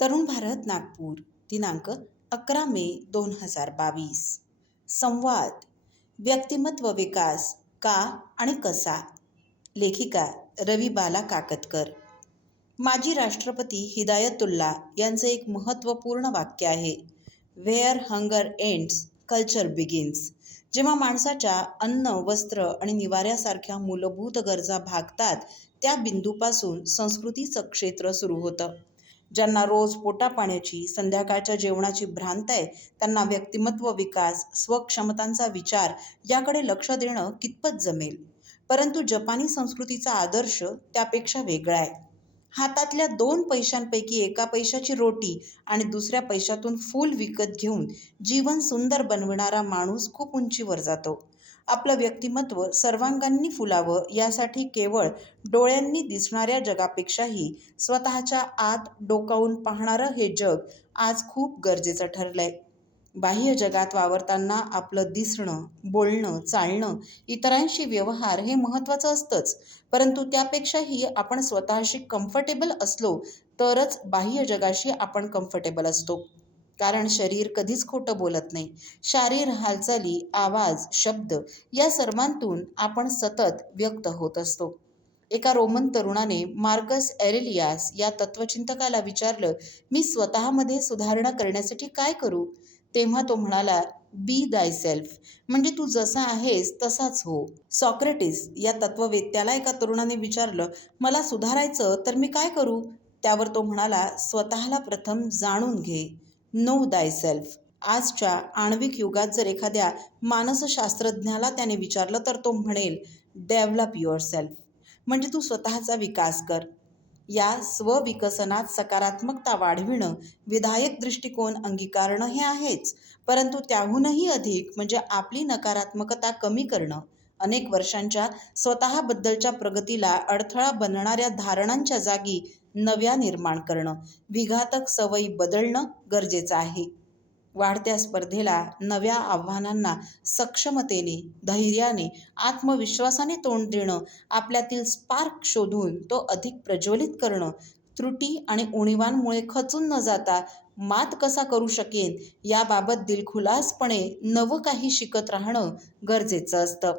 तरुण भारत नागपूर दिनांक 11 मे 2022. संवाद व्यक्तिमत्व विकास का आणि कसा. लेखिका रवी बाला काकतकर. माजी राष्ट्रपती हिदायतुल्ला यांचं एक महत्त्वपूर्ण वाक्य आहे, where hunger ends culture begins. जेव्हा माणसाच्या अन्न, वस्त्र आणि निवाऱ्यासारख्या मूलभूत गरजा भागतात, त्या बिंदूपासून संस्कृतीचं क्षेत्र सुरू होतं. ज्यांना रोज पोटापाण्याची, संध्याकाळच्या जेवणाची भ्रांत आहे, त्यांना व्यक्तिमत्व विकास, स्वक्षमतांचा विचार याकडे लक्ष देणं कितपत जमेल. परंतु जपानी संस्कृतीचा आदर्श त्यापेक्षा वेगळा आहे. हातातल्या 2 पैशांपैकी एका पैशाची रोटी आणि दुसऱ्या पैशातून फूल विकत घेऊन जीवन सुंदर बनविणारा माणूस खूप उंचीवर जातो. आपलं व्यक्तिमत्व सर्वांगांनी फुलावं यासाठी केवळ डोळ्यांनी दिसणाऱ्या जगापेक्षाही स्वतःच्या आत डोकावून पाहणारं हे जग आज खूप गरजेचं ठरलंय. बाह्य जगात वावरताना आपलं दिसणं, बोलणं, चालणं, इतरांशी व्यवहार हे महत्त्वाचं असतंच, परंतु त्यापेक्षाही आपण स्वतःशी कम्फर्टेबल असलो तरच बाह्य जगाशी आपण कम्फर्टेबल असतो. कारण शरीर कधीच खोटं बोलत नाही. शारीर हालचाली, आवाज, शब्द या सर्वांतून आपण सतत व्यक्त होत असतो. एका रोमन तरुणाने मार्कस ॲरेलियास या तत्त्वचिंतकाला विचारलं, मी स्वतःमध्ये सुधारणा करण्यासाठी काय करू? तेव्हा तो म्हणाला, बी दाय सेल्फ, म्हणजे तू जसा आहेस तसाच हो. सॉक्रेटिस या तत्त्ववेत्याला एका तरुणाने विचारलं, मला सुधारायचं तर मी काय करू? त्यावर तो म्हणाला, स्वतःला प्रथम जाणून घे. नो दाय सेल्फ. आजच्या आण्विक युगात जर एखाद्या मानसशास्त्रज्ञाला त्याने विचारलं तर तो म्हणेल, डेव्हलप युअर सेल्फ, म्हणजे तू स्वतःचा विकास कर. या स्वविकसनात सकारात्मकता वाढविणं, विधायक दृष्टिकोन अंगीकारणं हे आहेच, परंतु त्याहूनही अधिक म्हणजे आपली नकारात्मकता कमी करणं, अनेक वर्षांच्या स्वतःबद्दलच्या प्रगतीला अडथळा बनणाऱ्या धारणांच्या जागी नव्या निर्माण करणं, विघातक सवयी बदलणं गरजेचं आहे. वाढत्या स्पर्धेला, नव्या आव्हानांना सक्षमतेने, धैर्याने, आत्मविश्वासाने तोंड देणं, आपल्यातील स्पार्क शोधून तो अधिक प्रज्वलित करणं, त्रुटी आणि उणिवांमुळे खचून न जाता मात कसा करू शकेन याबाबत दिलखुलासपणे नवं काही शिकत राहणं गरजेचं असतं.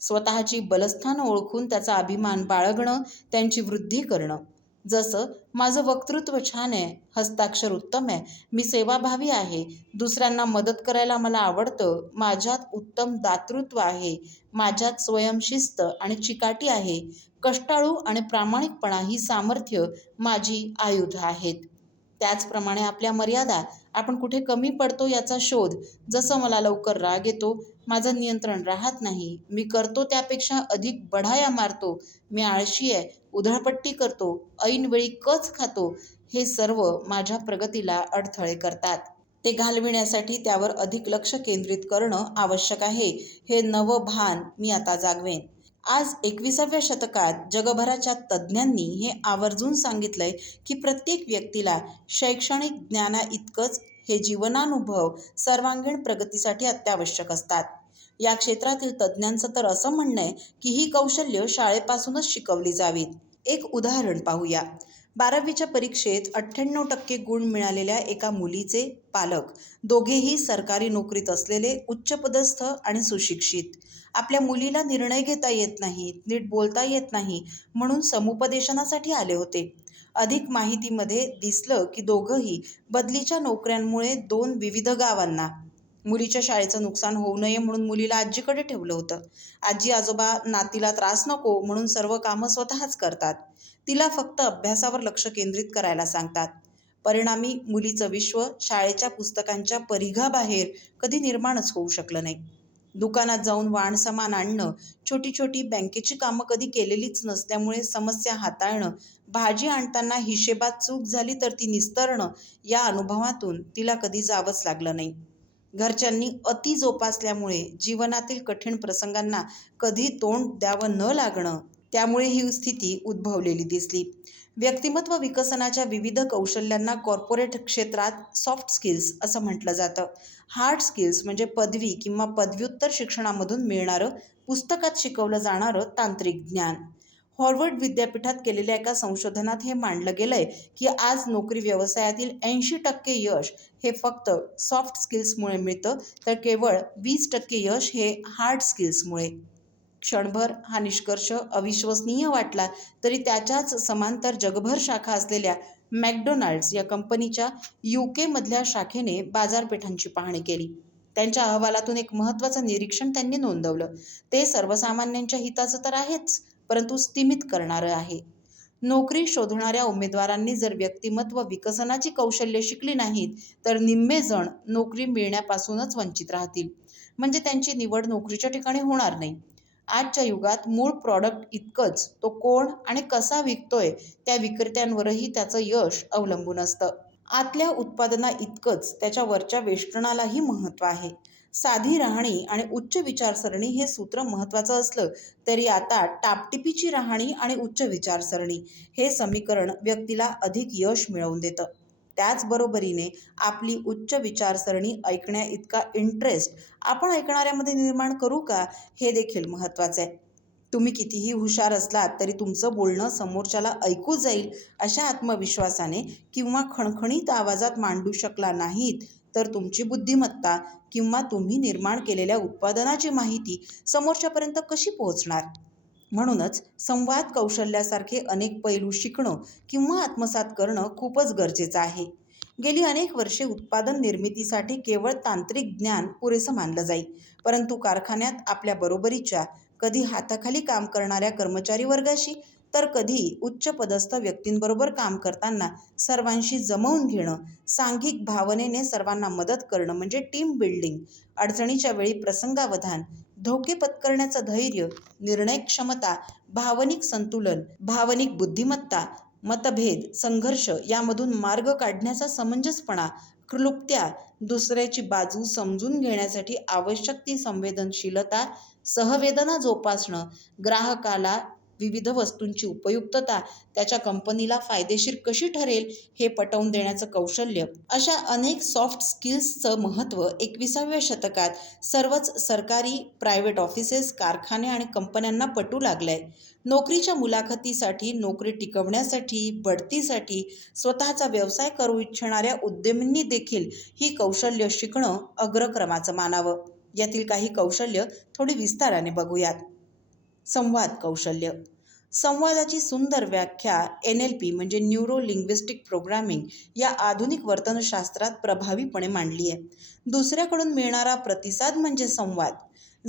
स्वतःची बलस्थानं ओळखून त्याचा अभिमान बाळगणं, त्यांची वृद्धी करणं. जसं माझं वक्तृत्व छान आहे, हस्ताक्षर उत्तम आहे, मी सेवाभावी आहे, दुसऱ्यांना मदत करायला मला आवडतं, माझ्यात उत्तम दातृत्व आहे, माझ्यात स्वयंशिस्त आणि चिकाटी आहे, कष्टाळू आणि प्रामाणिकपणा ही सामर्थ्य माझी आयुध आहेत. त्याचप्रमाणे आपल्या मर्यादा, आपण कुठे कमी पडतो याचा शोध. जसं मला लवकर राग येतो, माझं नियंत्रण राहत नाही, मी करतो त्यापेक्षा अधिक बढाया मारतो, मी आळशी आहे, उधळपट्टी करतो, ऐनवेळी कच खातो, हे सर्व माझ्या प्रगतीला अडथळे करतात. ते घालविण्यासाठी त्यावर अधिक लक्ष केंद्रित करणं आवश्यक आहे. हे नवं भान मी आता जागवेन. आज 21व्या शतकात जगभराच्या तज्ज्ञांनी हे आवर्जून सांगितलंय की प्रत्येक व्यक्तीला शैक्षणिक ज्ञानाइतकंच हे जीवनानुभव सर्वांगीण प्रगतीसाठी अत्यावश्यक असतात. या क्षेत्रातील तज्ज्ञांचं तर असं म्हणणं आहे की ही कौशल्य शाळेपासूनच शिकवली जावीत. एक उदाहरण पाहूया. 12वीच्या परीक्षेत 98% गुण मिळालेल्या एका मुलीचे पालक, दोघेही सरकारी नोकरीत असलेले, उच्चपदस्थ आणि सुशिक्षित. आपल्या मुलीला निर्णय घेता येत नाहीत, नीट बोलता येत नाही म्हणून समुपदेशनासाठी आले होते. अधिक माहितीमध्ये दिसलं की दोघंही बदलीच्या नोकऱ्यांमुळे 2 विविध गावांना. मुलीच्या शाळेचं नुकसान होऊ नये म्हणून मुलीला आजीकडे ठेवलं होतं. आजी आजोबा नातीला त्रास नको म्हणून सर्व कामं स्वतःच करतात. तिला फक्त अभ्यासावर लक्ष केंद्रित करायला सांगतात. परिणामी मुलीचं विश्व शाळेच्या पुस्तकांच्या परिघाबाहेर कधी निर्माणच होऊ शकलं नाही. दुकानात जाऊन वाण सामान आणणं, छोटी छोटी बँकेची कामं कधी केलेलीच नसल्यामुळे समस्या हाताळणं, भाजी आणताना हिशेबात चूक झाली तर ती निस्तरणं, या अनुभवातून तिला कधी जावंच लागलं नाही. घरच्यांनी अति जोपासल्यामुळे जीवनातील कठीण प्रसंगांना कधी तोंड द्यावं न लागणं, त्यामुळे ही स्थिती उद्भवलेली दिसली. व्यक्तिमत्व विकसनाच्या विविध कौशल्यांना कॉर्पोरेट क्षेत्रात सॉफ्ट स्किल्स असं म्हटलं जातं. हार्ड स्किल्स म्हणजे पदवी किंवा पदव्युत्तर शिक्षणामधून मिळणारं, पुस्तकात शिकवलं जाणारं तांत्रिक ज्ञान. हार्वर्ड विद्यापीठात केलेल्या एका संशोधनात हे मांडलं गेलंय की आज नोकरी व्यवसायातील 80% यश हे फक्त सॉफ्ट स्किल्समुळे मिळतं, तर केवळ 20% यश हे हार्ड स्किल्समुळे. क्षणभर हा निष्कर्ष अविश्वसनीय वाटला तरी त्याच्याच समांतर जगभर शाखा असलेल्या मॅकडोनाल्ड्स या कंपनीच्या UK मधल्या शाखेने बाजारपेठांची पाहणी केली. त्यांच्या अहवालातून एक महत्त्वाचं निरीक्षण त्यांनी नोंदवलं. ते सर्वसामान्यांच्या हिताचं तर आहेच, परंतु स्तिमित करणारं आहे. नोकरी शोधणाऱ्या उमेदवारांनी जर व्यक्तिमत्व विकसनाची कौशल्य शिकली नाहीत, तर निम्मे जण नोकरी मिळण्यापासूनच वंचित राहतील. म्हणजे त्यांची निवड नोकरीच्या ठिकाणी होणार नाही. आजच्या युगात मूळ प्रॉडक्ट इतकंच तो कोण आणि कसा विकतोय त्या विक्रेत्यांवरही त्याचं यश अवलंबून असतं. आतल्या उत्पादना इतकंच त्याच्या वरच्या वेष्टनालाही महत्त्व आहे. साधी राहणी आणि उच्च विचारसरणी हे सूत्र महत्त्वाचं असलं तरी आता टापटिपीची राहणी आणि उच्च विचारसरणी हे समीकरण व्यक्तीला अधिक यश मिळवून देतं. त्याचबरोबरीने आपली उच्च विचारसरणी ऐकण्या इतका इंटरेस्ट आपण ऐकणाऱ्यामध्ये निर्माण करू का, हे देखील महत्त्वाचं आहे. तुम्ही कितीही हुशार असलात तरी तुमचं बोलणं समोरच्याला ऐकू जाईल अशा आत्मविश्वासाने किंवा खणखणीत आवाजात मांडू शकला नाहीत, तर तुमची बुद्धिमत्ता किंवा तुम्ही निर्माण केलेल्या उत्पादनाची माहिती समोरच्यापर्यंत कशी पोहोचणार? म्हणूनच संवाद कौशल्यासारखे अनेक पैलू शिकणं किंवा आत्मसात करणं खूपच गरजेचं आहे. गेली अनेक वर्षे उत्पादन निर्मितीसाठी केवळ तांत्रिक ज्ञान पुरेसं मानलं जाई, परंतु कारखान्यात आपल्या बरोबरीच्या कधी हाताखाली काम करणाऱ्या कर्मचारी वर्गाशी तर कधी उच्च पदस्थ व्यक्तींबरोबर काम करताना सर्वांशी जमवून घेणं, सांघिक भावनेने सर्वांना मदत करणं म्हणजे टीम बिल्डिंग, अडचणीच्या वेळी प्रसंगावधान, धोके पत्करण्याचं धैर्य, निर्णय क्षमता, भावनिक संतुलन, भावनिक बुद्धिमत्ता, मतभेद, संघर्ष यामधून मार्ग काढण्याचा समंजसपणा, क्लृप्त्या, दुसऱ्याची बाजू समजून घेण्यासाठी आवश्यक ती संवेदनशीलता, सहवेदना जोपासणं, ग्राहकाला विविध वस्तूंची उपयुक्तता त्याच्या कंपनीला फायदेशीर कशी ठरेल हे पटवून देण्याचं कौशल्य, अशा अनेक सॉफ्ट स्किल्सचं महत्त्व 21व्या शतकात सर्वच सरकारी, प्रायव्हेट ऑफिसेस, कारखाने आणि कंपन्यांना पटू लागलंय. नोकरीच्या मुलाखतीसाठी, नोकरी टिकवण्यासाठी, बढतीसाठी, स्वतःचा व्यवसाय करू इच्छिणाऱ्या उद्यमींनी देखील ही कौशल्य शिकणं अग्रक्रमाचं मानावं. यातील काही कौशल्य थोडी विस्ताराने बघूयात. संवाद कौशल्य. संवादाची सुंदर व्याख्या NLP म्हणजे न्यूरो लिंग्विस्टिक प्रोग्रामिंग या आधुनिक वर्तनशास्त्रात प्रभावीपणे मांडली आहे. दुसऱ्याकडून मिळणारा प्रतिसाद म्हणजे संवाद.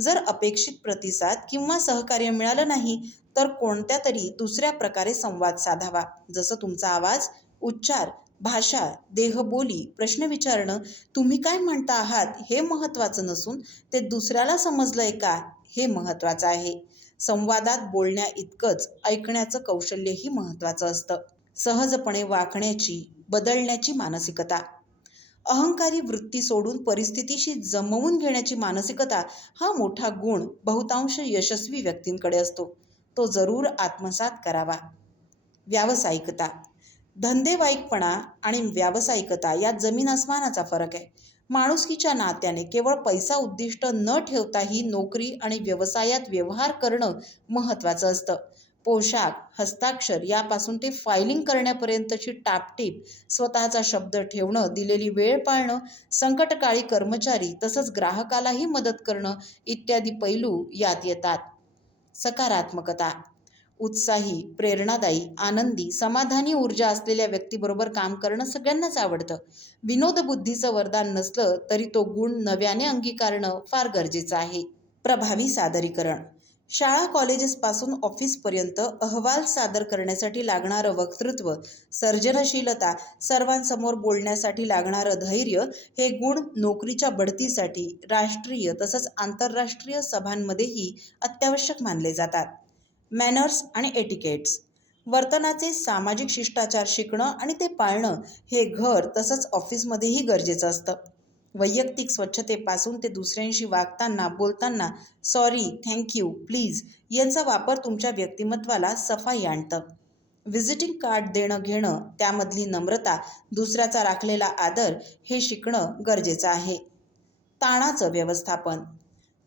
जर अपेक्षित प्रतिसाद किंवा सहकार्य मिळालं नाही तर कोणत्या तरी दुसऱ्या प्रकारे संवाद साधावा. जसं तुमचा आवाज, उच्चार, भाषा, देहबोली, प्रश्न विचारणं, तुम्ही काय म्हणता आहात हे महत्त्वाचं नसून ते दुसऱ्याला समजलंय का हे महत्त्वाचं आहे. संवादात बोलण्या इतकंच ऐकण्याचं कौशल्यही महत्त्वाचं असतं. सहजपणे वागण्याची, बदलण्याची मानसिकता. अहंकारी वृत्ती सोडून परिस्थितीशी जमवून घेण्याची मानसिकता हा मोठा गुण बहुतांश यशस्वी व्यक्तींकडे असतो. तो जरूर आत्मसात करावा. व्यावसायिकता. धंदेवाईकपणा आणि व्यावसायिकता यात जमीन आसमानाचा फरक आहे. माणुसकीच्या नात्याने केवळ पैसा उद्दिष्ट न ठेवताही नोकरी आणि व्यवसायात व्यवहार करणं महत्त्वाचं असतं. पोशाख, हस्ताक्षर यापासून ते फायलिंग करण्यापर्यंतची टापटीप, स्वतःचा शब्द ठेवणं, दिलेली वेळ पाळणं, संकटकाळी कर्मचारी तसंच ग्राहकालाही मदत करणं इत्यादी पैलू यात येतात. सकारात्मकता. उत्साही, प्रेरणादायी, आनंदी, समाधानी ऊर्जा असलेल्या व्यक्तीबरोबर काम करणं सगळ्यांनाच आवडतं. विनोदबुद्धीचं वरदान नसलं तरी तो गुण नव्याने अंगीकारणं फार गरजेचं आहे. प्रभावी सादरीकरण. शाळा कॉलेजेसपासून ऑफिसपर्यंत अहवाल सादर करण्यासाठी लागणारं वक्तृत्व, सर्जनशीलता, सर्वांसमोर बोलण्यासाठी लागणारं धैर्य हे गुण नोकरीच्या बढतीसाठी राष्ट्रीय तसंच आंतरराष्ट्रीय सभांमध्येही अत्यावश्यक मानले जातात. मॅनर्स आणि एटिकेट्स. वर्तनाचे सामाजिक शिष्टाचार शिकणं आणि ते पाळणं हे घर तसंच ऑफिसमध्येही गरजेचं असतं. वैयक्तिक स्वच्छतेपासून ते दुसऱ्यांशी वागताना, बोलताना सॉरी, थँक्यू, प्लीज यांचा वापर तुमच्या व्यक्तिमत्वाला सफाई आणतं. व्हिजिटिंग कार्ड देणं घेणं, त्यामधली नम्रता, दुसऱ्याचा राखलेला आदर हे शिकणं गरजेचं आहे. ताणाचं व्यवस्थापन.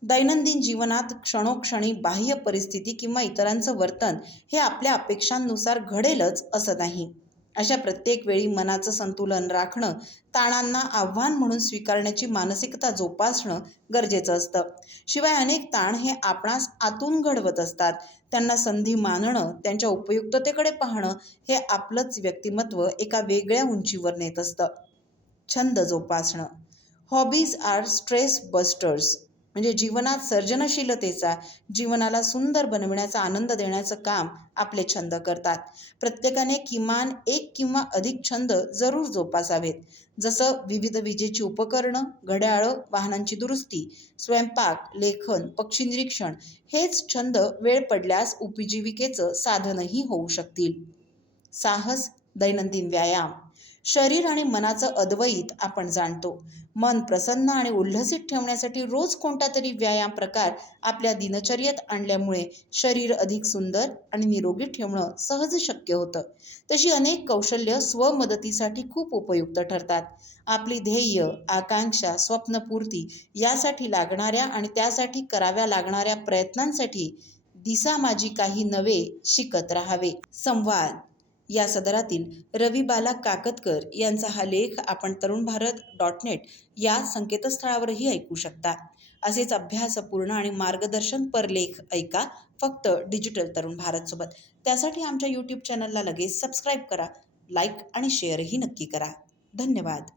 दैनंदिन जीवनात क्षणोक्षणी बाह्य परिस्थिती किंवा इतरांचं वर्तन हे आपल्या अपेक्षांनुसार घडेलच असं नाही. अशा प्रत्येक वेळी मनाचं संतुलन राखणं, ताणांना आव्हान म्हणून स्वीकारण्याची मानसिकता जोपासणं गरजेचं असतं. शिवाय अनेक ताण हे आपणास आतून घडवत असतात. त्यांना संधी मानणं, त्यांच्या उपयुक्ततेकडे पाहणं हे आपलंच व्यक्तिमत्व एका वेगळ्या उंचीवर नेत असतं. छंद जोपासणं. Hobbies are stress busters. म्हणजे जीवनात सर्जनशीलतेचा, जीवनाला सुंदर बनविण्याचा आनंद देण्याचं काम आपले छंद करतात. प्रत्येकाने किमान एक किंवा अधिक छंद जरूर जोपासावेत. जसं विविध विजेची उपकरणं, घड्याळं, वाहनांची दुरुस्ती, स्वयंपाक, लेखन, पक्षी निरीक्षण हेच छंद वेळ पडल्यास उपजीविकेचं साधनही होऊ शकतील. साहस, दैनंदिन व्यायाम. शरीर आणि मनाचं अद्वैत आपण जाणतो. मन प्रसन्न आणि उल्हसित ठेवण्यासाठी रोज कोणता तरी व्यायाम प्रकार आपल्या दिनचर्येत आणल्यामुळे शरीर अधिक सुंदर आणि निरोगी ठेवणं सहज शक्य होतं. तशी अनेक कौशल्य स्वमदतीसाठी खूप उपयुक्त ठरतात. आपली ध्येय, आकांक्षा, स्वप्नपूर्ती यासाठी लागणाऱ्या आणि त्यासाठी कराव्या लागणाऱ्या प्रयत्नांसाठी दिसा माझी काही नवे शिकत राहावे. संवाद या सदरातील रवी बाला काकतकर यांचा हा लेख आपण तरुणभारत.net या संकेतस्थळावरही ऐकू शकता. असेच अभ्यासपूर्ण आणि मार्गदर्शनपर लेख ऐका फक्त डिजिटल तरुण भारतसोबत. त्यासाठी आमच्या यूट्यूब चॅनलला लगेच सबस्क्राईब करा, लाईक आणि शेअरही नक्की करा. धन्यवाद.